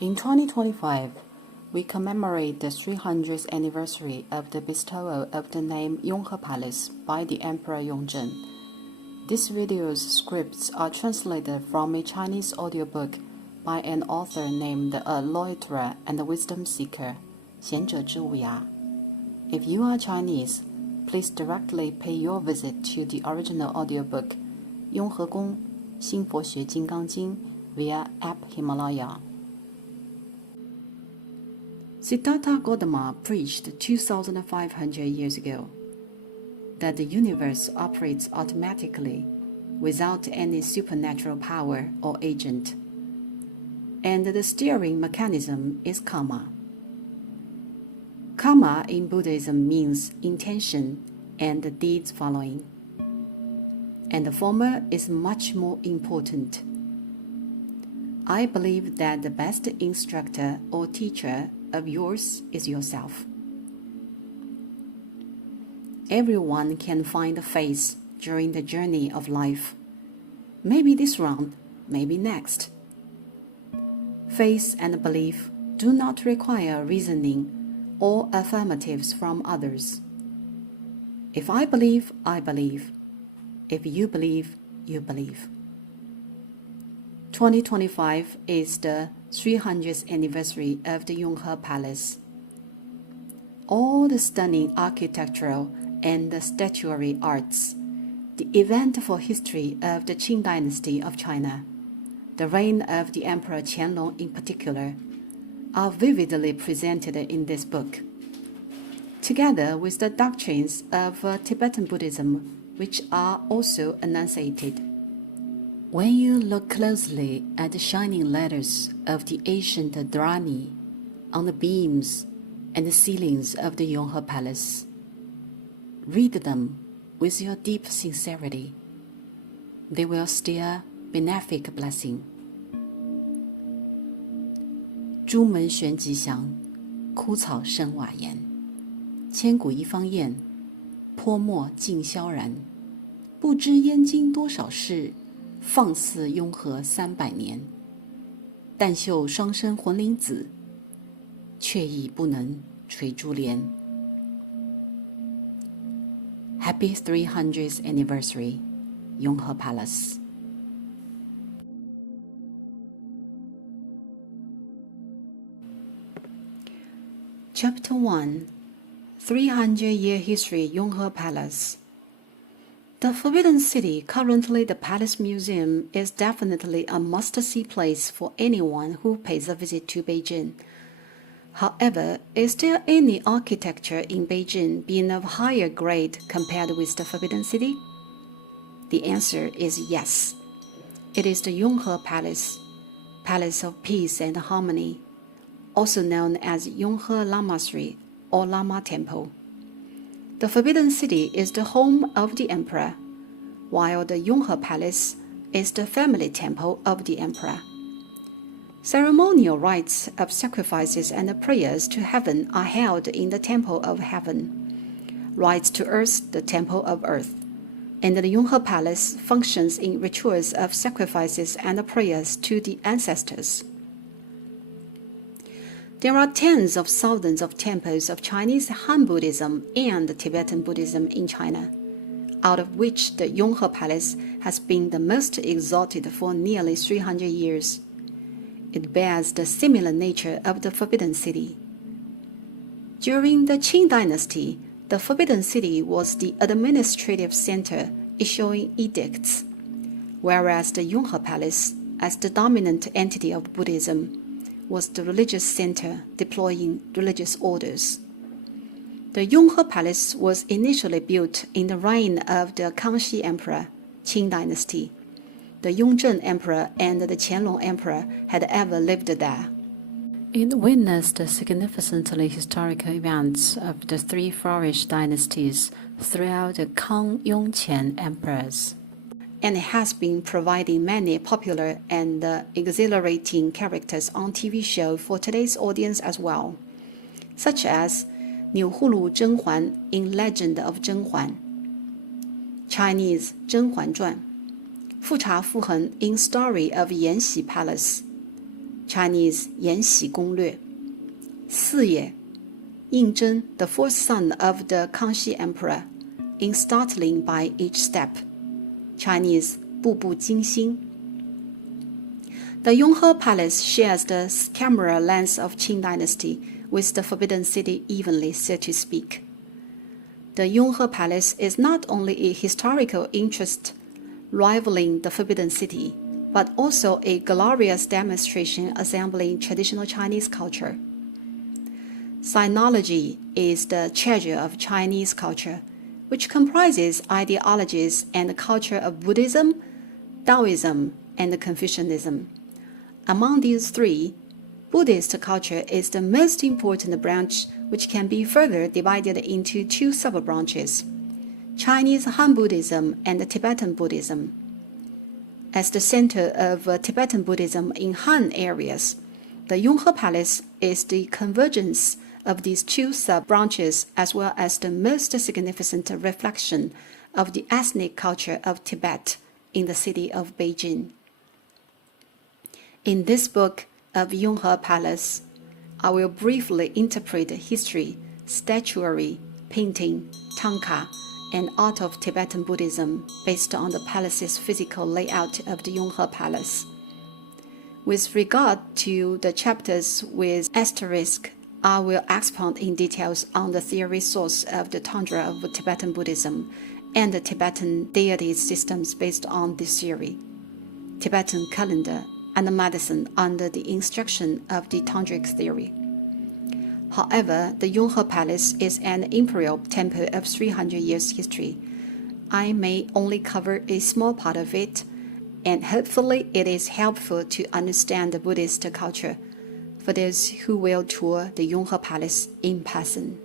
In 2025, we commemorate the 300th anniversary of the bestowal of the name Yonghe Palace by the Emperor Yongzheng. This video's scripts are translated from a Chinese audiobook by an author named A Loiterer and a Wisdom Seeker, 贤者之无涯. If you are Chinese, please directly pay your visit to the original audiobook, 雍和宫新佛学金刚经 via App Himalaya. Siddhartha Gautama preached 2,500 years ago that the universe operates automatically without any supernatural power or agent, and the steering mechanism is karma. Karma in Buddhism means intention and the deeds following, and the former is much more important. I believe that the best instructor or teacher of yours is yourself. Everyone can find a phase during the journey of life. Maybe this round, maybe next. Faith and belief do not require reasoning or affirmatives from others. If I believe, I believe. If you believe, you believe. 2025 is the 300th anniversary of the Yonghe Palace. All the stunning architectural and the statuary arts, the eventful history of the Qing dynasty of China, the reign of the Emperor Qianlong in particular, are vividly presented in this book, together with the doctrines of Tibetan Buddhism, which are also enunciated. When you look closely at the shining letters of the ancient Dharani on the beams and the ceilings of the Yonghe Palace, read them with your deep sincerity. They will still benefic blessing. 朱门玄吉祥，枯草生瓦檐。千古一方雁，泼墨尽萧然。不知燕京多少事，放肆雍和300年。但绣双生浑灵子，却亦不能垂珠帘。Happy 300th anniversary, Yonghe Palace. Chapter 1, 300-Year History, Yonghe Palace. The Forbidden City, currently the Palace Museum, is definitely a must-see place for anyone who pays a visit to Beijing. However, is there any architecture in Beijing being of higher grade compared with the Forbidden City? The answer is yes. It is the Yonghe Palace, Palace of Peace and Harmony, also known as Yonghe Lamasri or Lama Temple. The Forbidden City is the home of the emperor, while the Yonghe Palace is the family temple of the emperor. Ceremonial rites of sacrifices and prayers to heaven are held in the Temple of Heaven, rites to earth the Temple of Earth, and the Yonghe Palace functions in rituals of sacrifices and prayers to the ancestors. There are tens of thousands of temples of Chinese Han Buddhism and Tibetan Buddhism in China, out of which the Yonghe Palace has been the most exalted for nearly 300 years. It bears the similar nature of the Forbidden City. During the Qing dynasty, the Forbidden City was the administrative center issuing edicts, whereas the Yonghe Palace, as the dominant entity of Buddhism, was the religious center deploying religious orders. The Yonghe Palace was initially built in the reign of the Kangxi Emperor, Qing dynasty. The Yongzheng Emperor and the Qianlong Emperor had ever lived there. It witnessed the significantly historical events of the three flourished dynasties throughout the Kang-Yong-Qian emperors, and it has been providing many popular and exhilarating characters on TV shows for today's audience as well, such as Niuhulu Zhenhuan in Legend of Zhenhuan, Chinese 甄嬛传, Fu Cha Fu Heng in Story of Yanxi Palace, Chinese 延禧攻略。四爷胤禛 the fourth son of the Kangxi Emperor, in startling by each step. Chinese 步步惊心。The Yonghe Palace shares the camera lens of Qing Dynasty with the Forbidden City evenly, so to speak. The Yonghe Palace is not only a historical interest rivaling the Forbidden City, but also a glorious demonstration assembling traditional Chinese culture. Sinology is the treasure of Chinese culture, which comprises ideologies and the culture of Buddhism, Taoism, and Confucianism. Among these three, Buddhist culture is the most important branch, which can be further divided into two sub-branches: Chinese Han Buddhism and Tibetan Buddhism. As the center of Tibetan Buddhism in Han areas, the Yonghe Palace is the convergence of these two sub-branches, as well as the most significant reflection of the ethnic culture of Tibet in the city of Beijing. In this book of Yonghe Palace, I will briefly interpret history, statuary, painting, tanka, and art of Tibetan Buddhism based on the palace's physical layout of the Yonghe Palace. With regard to the chapters with asterisk, I will expound in details on the theory source of the Tantra of Tibetan Buddhism and the Tibetan deity systems based on this theory, Tibetan calendar, and medicine under the instruction of the Tantric theory. However, the Yonghe Palace is an imperial temple of 300 years history. I may only cover a small part of it, and hopefully it is helpful to understand the Buddhist culture for those who will tour the Yonghe Palace in person.